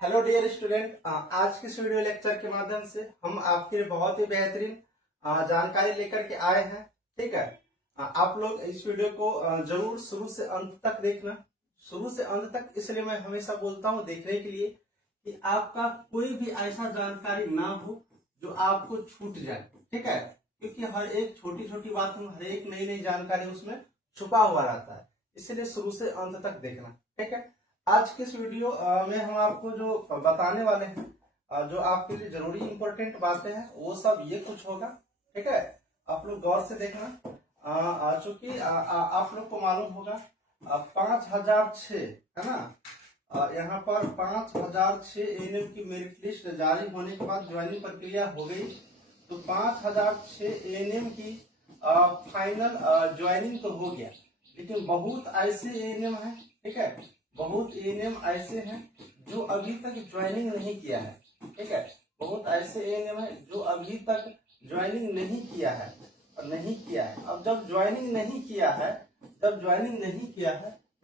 Hello dear student, आज के इस वीडियो लेक्चर के माध्यम से हम आपके लिए बहुत ही बेहतरीन जानकारी लेकर के आए हैं। ठीक है, आप लोग इस वीडियो को जरूर शुरू से अंत तक देखना। शुरू से अंत तक इसलिए मैं हमेशा बोलता हूं देखने के लिए कि आपका कोई भी ऐसा जानकारी ना हो जो आपको छूट जाए। ठीक है, क्योंकि हर एक छोटी छोटी बात में हर एक नई नई जानकारी उसमें छुपा हुआ रहता है, इसलिए शुरू से अंत तक देखना। ठीक है, आज के इस वीडियो में हम आपको जो बताने वाले हैं, जो आपके लिए जरूरी इंपॉर्टेंट बातें हैं वो सब ये कुछ होगा। ठीक है, आप लोग गौर से देखना। चूंकि आप लोग को मालूम होगा 5006 है ना, यहाँ पर 5006 एएनएम की मेरिट लिस्ट जारी होने के बाद ज्वाइनिंग प्रक्रिया हो गई। तो 5006 एएनएम की फाइनल ज्वाइनिंग तो हो गया, लेकिन बहुत ऐसे एएनएम है, ठीक है, बहुत एएनएम ऐसे हैं जो अभी तक ज्वाइनिंग नहीं किया है। ठीक है, बहुत ऐसे एएनएम है जो अभी तक ज्वाइनिंग नहीं किया है और नहीं किया है। अब जब ज्वाइनिंग नहीं किया है,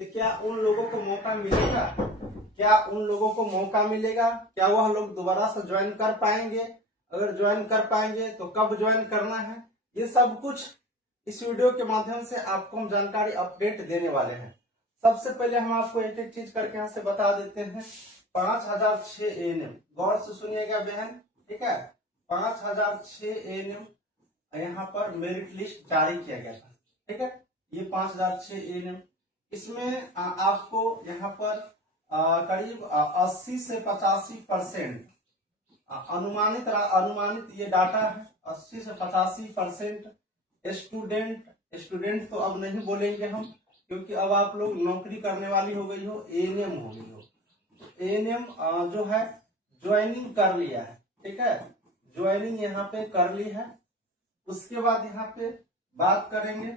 तो क्या उन लोगों को मौका मिलेगा? क्या वह लोग दोबारा से ज्वाइन कर पाएंगे? अगर ज्वाइन कर पाएंगे तो कब ज्वाइन करना है? ये सब कुछ इस वीडियो के माध्यम से आपको हम जानकारी अपडेट देने वाले हैं। सबसे पहले हम आपको एक एक चीज करके यहाँ से बता देते हैं। 5006 एएनएम, गौर से सुनिएगा बहन। ठीक है, 5006 एएनएम यहाँ पर मेरिट लिस्ट जारी किया गया था। ठीक है, ये 5006 एएनएम, इसमें आपको यहाँ पर करीब 80 से 85% अनुमानित ये डाटा है। 80 से 85% स्टूडेंट तो अब नहीं बोलेंगे हम, क्योंकि अब आप लोग नौकरी करने वाली हो गई हो, एएनएम हो गई हो। एएनएम जो है ज्वाइनिंग कर लिया है। ठीक है, ज्वाइनिंग यहाँ पे कर ली है। उसके बाद यहाँ पे बात करेंगे।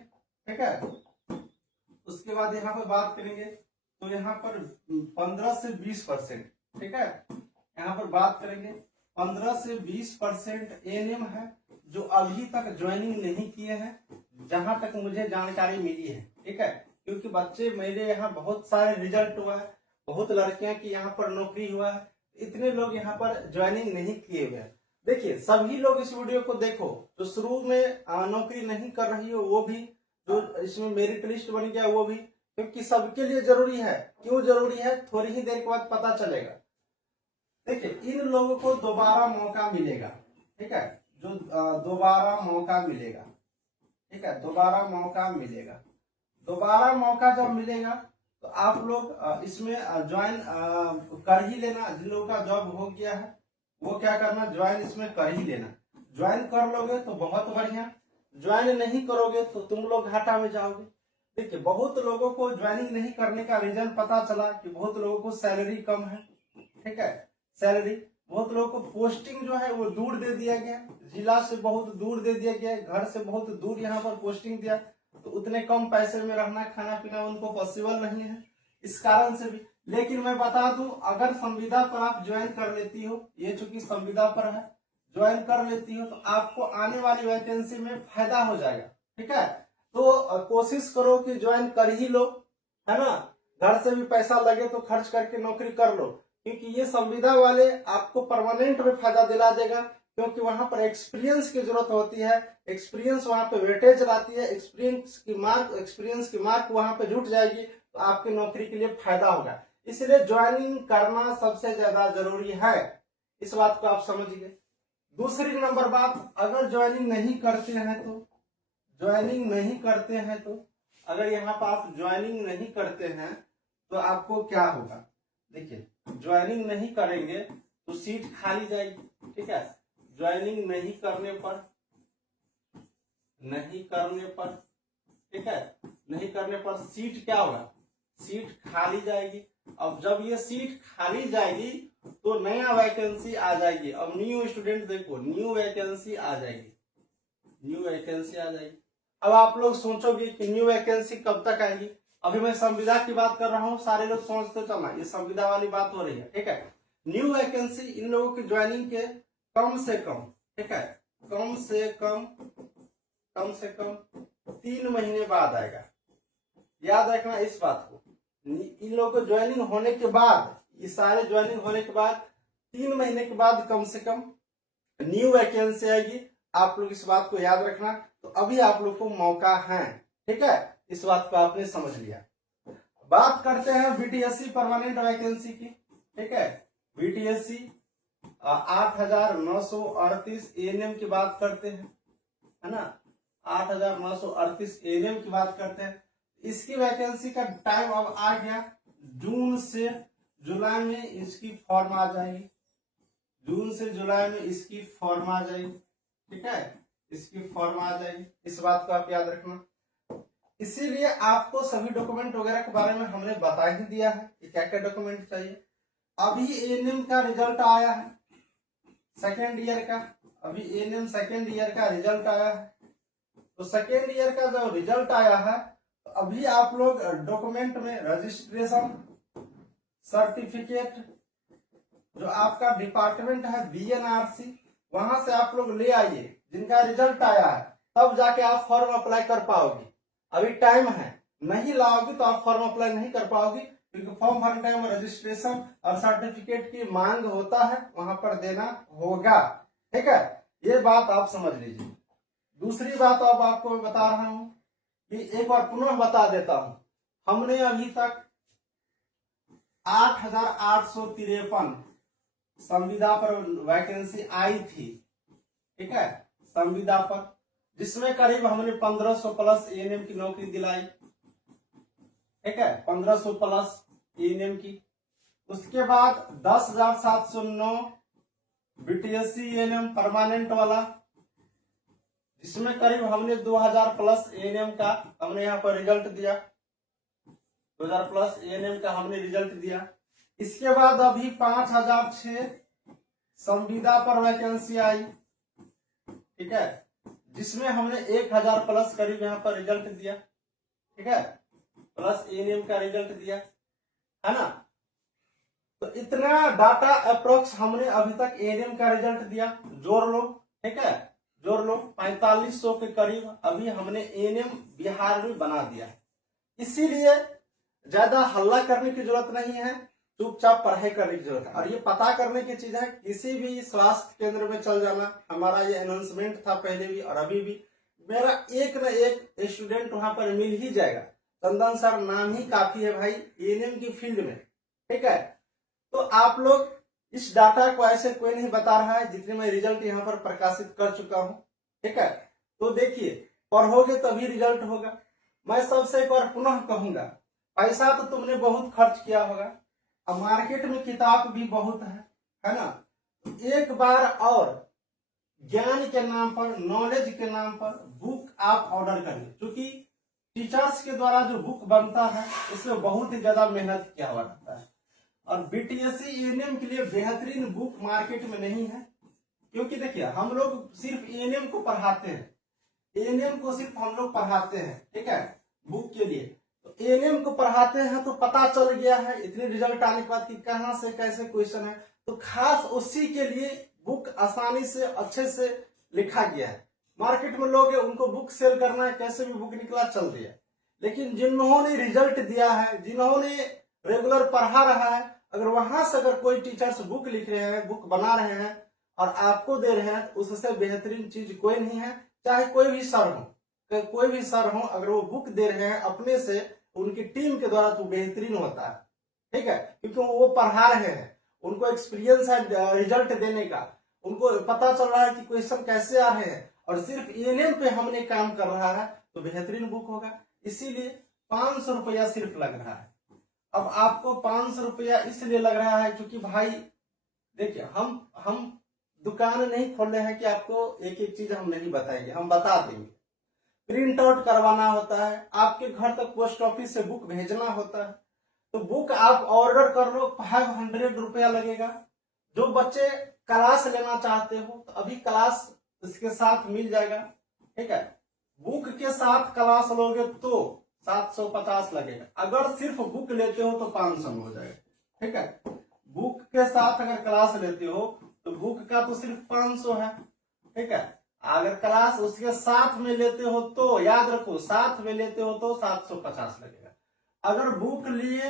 ठीक है, उसके बाद यहाँ पे बात करेंगे तो यहाँ पर 15 से 20%, ठीक है, यहाँ पर बात करेंगे 15 से 20% एएनएम है जो अभी तक ज्वाइनिंग नहीं किए हैं, जहां तक मुझे जानकारी मिली है। ठीक है, क्योंकि बच्चे मेरे यहाँ बहुत सारे रिजल्ट हुआ है, बहुत लड़कियां की यहाँ पर नौकरी हुआ है, इतने लोग यहाँ पर ज्वाइनिंग नहीं किए हुए हैं। देखिए, सभी लोग इस वीडियो को देखो, जो शुरू में नौकरी नहीं कर रही हो वो भी, जो इसमें मेरिट लिस्ट बन गया वो भी, क्योंकि सबके लिए जरूरी है। क्यों जरूरी है, थोड़ी ही देर के बाद पता चलेगा। देखिए, इन लोगों को दोबारा मौका मिलेगा। ठीक है, जो दोबारा मौका मिलेगा। ठीक है, दोबारा मौका जब मिलेगा तो आप लोग इसमें ज्वाइन कर ही लेना। जिन लोगों का जॉब हो गया है वो क्या करना, ज्वाइन इसमें कर ही लेना। ज्वाइन कर लोगे तो बहुत बढ़िया, ज्वाइन नहीं करोगे तो तुम लोग घाटा में जाओगे। देखिए, बहुत लोगों को ज्वाइनिंग नहीं करने का रीजन पता चला कि बहुत लोगों को सैलरी कम है। ठीक है, सैलरी, बहुत लोगों को पोस्टिंग जो है वो दूर दे दिया गया, जिला से बहुत दूर दे दिया गया, घर से बहुत दूर यहाँ पर पोस्टिंग दिया, तो उतने कम पैसे में रहना खाना पीना उनको पॉसिबल नहीं है, इस कारण से भी। लेकिन मैं बता दूं, अगर संविदा पर आप ज्वाइन कर लेती हो, ये चूंकि संविदा पर है, ज्वाइन कर लेती हो तो आपको आने वाली वैकेंसी में फायदा हो जाएगा। ठीक है, तो कोशिश करो कि ज्वाइन कर ही लो, है ना। घर से भी पैसा लगे तो खर्च करके नौकरी कर लो, क्योंकि ये संविदा वाले आपको परमानेंट में फायदा दिला देगा, क्योंकि वहां पर एक्सपीरियंस की जरूरत होती है। एक्सपीरियंस वहां पे वेटेज लाती है, एक्सपीरियंस की मार्क वहां पे जुट जाएगी, तो आपकी नौकरी के लिए फायदा होगा। इसलिए ज्वाइनिंग करना सबसे ज्यादा जरूरी है, इस बात को आप समझिए। दूसरी नंबर बात, अगर ज्वाइनिंग नहीं करते हैं तो अगर यहाँ पर आप ज्वाइनिंग नहीं करते हैं तो आपको क्या होगा। देखिए, ज्वाइनिंग नहीं करेंगे तो सीट खाली जाएगी। ठीक है, ज्वाइनिंग नहीं करने पर, ठीक है, नहीं करने पर सीट क्या होगा, सीट खाली जाएगी। अब जब ये सीट खाली जाएगी तो नया वैकेंसी आ जाएगी। अब न्यू स्टूडेंट देखो, न्यू वैकेंसी आ जाएगी। अब आप लोग सोचोगे कि न्यू वैकेंसी कब तक आएगी। अभी मैं संविदा की बात कर रहा हूँ, सारे लोग सोचते चलना ये संविदा वाली बात हो रही है। ठीक है, न्यू वैकेंसी इन लोगों की ज्वाइनिंग के कम से कम, ठीक है, कम से कम 3 महीने बाद आएगा। याद रखना इस बात को। इन लोगों को ज्वाइनिंग होने के बाद ये सारे ज्वाइनिंग होने के बाद 3 महीने के बाद कम से कम न्यू वैकेंसी आएगी। आप लोग इस बात को याद रखना। तो अभी आप लोग को मौका है, ठीक है, इस बात को आपने समझ लिया। बात करते हैं बीटीएससी परमानेंट वैकेंसी की, ठीक है। बीटीएससी 8,938 एएनएम की बात करते हैं, है ना, 8,938 एएनएम की बात करते हैं। इसकी वैकेंसी का टाइम अब आ गया, जून से जुलाई में इसकी फॉर्म आ जाएगी, जून से जुलाई में इसकी फॉर्म आ जाएगी, ठीक है, इसकी फॉर्म आ जाएगी। इस बात को आप याद रखना। इसीलिए आपको सभी डॉक्यूमेंट वगैरह के बारे में हमने बता ही दिया है कि क्या क्या डॉक्यूमेंट चाहिए। अभी एएनएम का रिजल्ट आया है सेकेंड ईयर का, अभी एएनएम सेकेंड ईयर का रिजल्ट आया है। तो सेकेंड ईयर का जो रिजल्ट आया है, तो अभी आप लोग डॉक्यूमेंट में रजिस्ट्रेशन सर्टिफिकेट, जो आपका डिपार्टमेंट है बीएनआरसी, वहां से आप लोग ले आइए, जिनका रिजल्ट आया है, तब जाके आप फॉर्म अप्लाई कर पाओगे। अभी टाइम है, नहीं लाओगे तो आप फॉर्म अप्लाई नहीं कर पाओगे, क्योंकि फॉर्म भरने टाइम रजिस्ट्रेशन और सर्टिफिकेट की मांग होता है, वहां पर देना होगा, ठीक है। ये बात आप समझ लीजिए। दूसरी बात अब आपको मैं बता रहा हूं कि एक बार पुनः बता देता हूं, हमने अभी तक 8,853 संविदा पर वैकेंसी आई थी, ठीक है, संविदा पर, जिसमें करीब हमने 1500 प्लस एएनएम की नौकरी दिलाई, ठीक है, 1500 प्लस एएनएम की। उसके बाद 10,709 बीटीएससी एएनएम परमानेंट वाला, जिसमें करीब हमने 2000 प्लस एएनएम का हमने यहाँ पर रिजल्ट दिया, 2000 प्लस एएनएम का हमने रिजल्ट दिया। इसके बाद अभी 5,006 संविदा पर वैकेंसी आई, ठीक है, जिसमें हमने 1,000 प्लस करीब यहाँ पर रिजल्ट दिया, ठीक है, प्लस एएनएम का रिजल्ट दिया, है ना। तो इतना डाटा अप्रोक्स हमने अभी तक एएनएम का रिजल्ट दिया, जोड़ लो, ठीक है, जोड़ लो, 4500 के करीब अभी हमने एएनएम बिहार में बना दिया। इसीलिए ज्यादा हल्ला करने की जरूरत नहीं है, चुपचाप पढ़ाई करने की जरूरत है। और ये पता करने की चीज है, किसी भी स्वास्थ्य केंद्र में चल जाना, हमारा ये अनाउंसमेंट था पहले भी और अभी भी, मेरा एक न एक स्टूडेंट वहां पर मिल ही जाएगा। चंदन सर नाम ही काफी है भाई एएनएम की फील्ड में, ठीक है। तो आप लोग इस डाटा को ऐसे कोई नहीं बता रहा है, जितने मैं रिजल्ट यहाँ पर प्रकाशित कर चुका हूँ, ठीक है। तो देखिए, पढ़ोगे तभी रिजल्ट होगा। मैं सबसे एक बार पुनः कहूंगा, पैसा तो तुमने बहुत खर्च किया होगा, अब मार्केट में किताब भी बहुत है ना। एक बार और ज्ञान के नाम पर, नॉलेज के नाम पर बुक आप ऑर्डर करिए, क्योंकि टीचर्स के द्वारा जो बुक बनता है इसमें बहुत ही ज्यादा मेहनत किया हुआ रहता है। और बीटीएससी एएनएम के लिए बेहतरीन बुक मार्केट में नहीं है, क्योंकि देखिए हम लोग सिर्फ एएनएम को पढ़ाते हैं, एएनएम को सिर्फ हम लोग पढ़ाते हैं, ठीक है, बुक के लिए। तो एएनएम को पढ़ाते हैं तो पता चल गया है इतने रिजल्ट आने के बाद कि कहाँ से कैसे क्वेश्चन है, तो खास उसी के लिए बुक आसानी से अच्छे से लिखा गया है। मार्केट में लोग उनको बुक सेल करना है, कैसे भी बुक निकला चल दिया। लेकिन जिन्होंने रिजल्ट दिया है, जिन्होंने रेगुलर पढ़ा रहा है, अगर वहां से अगर कोई टीचर्स बुक लिख रहे हैं, बुक बना रहे हैं और आपको दे रहे हैं, तो उससे बेहतरीन चीज कोई नहीं है। चाहे कोई भी सर हो, कोई भी सर हो, अगर वो बुक दे रहे हैं अपने से, उनकी टीम के द्वारा, तो बेहतरीन होता है, ठीक है, क्योंकि वो पढ़ा रहे हैं, उनको एक्सपीरियंस है रिजल्ट देने का, उनको पता चल रहा है कि क्वेश्चन कैसे आ रहे हैं, और सिर्फ एएनएम पे हमने काम कर रहा है, तो बेहतरीन बुक होगा। इसीलिए 500 रुपया सिर्फ लग रहा है। अब आपको 500 रुपया इसलिए लग रहा है क्योंकि भाई देखिए, हम दुकान नहीं खोल रहे हैं कि आपको एक एक चीज हम नहीं बताएंगे, हम बता देंगे। प्रिंट आउट करवाना होता है, आपके घर तक पोस्ट ऑफिस से बुक भेजना होता है, तो बुक आप ऑर्डर कर लो, 500 रुपया लगेगा। जो बच्चे क्लास लेना चाहते हो तो अभी क्लास इसके साथ मिल जाएगा, ठीक है। बुक के साथ क्लास लोगे तो 750 लगेगा, अगर सिर्फ बुक लेते हो तो 500 में हो जाएगा, ठीक है। बुक के साथ अगर क्लास लेते हो तो बुक का तो सिर्फ 500 है, ठीक है। अगर क्लास उसके साथ में लेते हो तो याद रखो, साथ में लेते हो तो 750 लगेगा। अगर बुक लिए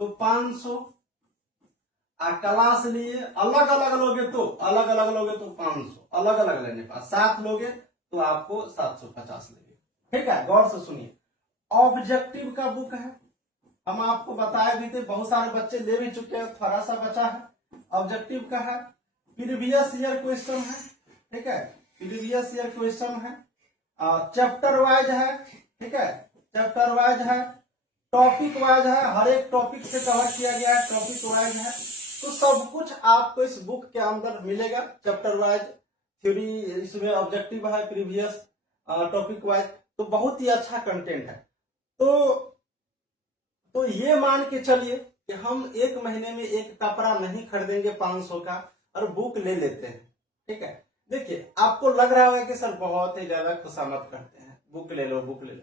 तो 500, क्लास लिए अलग अलग लोगे तो 500, अलग अलग लेने का 7 लोगे तो आपको 750 लगेगा। ठीक है, गौर से सुनिए। ऑब्जेक्टिव का बुक है, हम आपको बताए भी थे, बहुत सारे बच्चे ले भी चुके हैं, थोड़ा सा बचा है। ऑब्जेक्टिव का है, प्रीवियस ईयर क्वेश्चन है। ठीक है, प्रीवियस ईयर क्वेश्चन है, चैप्टर वाइज है। ठीक है, चैप्टर वाइज है, टॉपिक वाइज है, हर एक टॉपिक से कवर किया गया है, टॉपिक वाइज है। तो सब कुछ आपको इस बुक के अंदर मिलेगा, चैप्टर वाइज, थ्योरी, इसमें ऑब्जेक्टिव है, प्रीवियस, टॉपिक वाइज। तो बहुत ही अच्छा कंटेंट है। तो ये मान के चलिए कि हम एक महीने में एक कपड़ा नहीं खरीदेंगे 500 का और बुक ले लेते हैं। ठीक है, देखिए आपको लग रहा होगा कि सर बहुत ही ज्यादा खुशामद करते हैं, बुक ले लो बुक ले लो।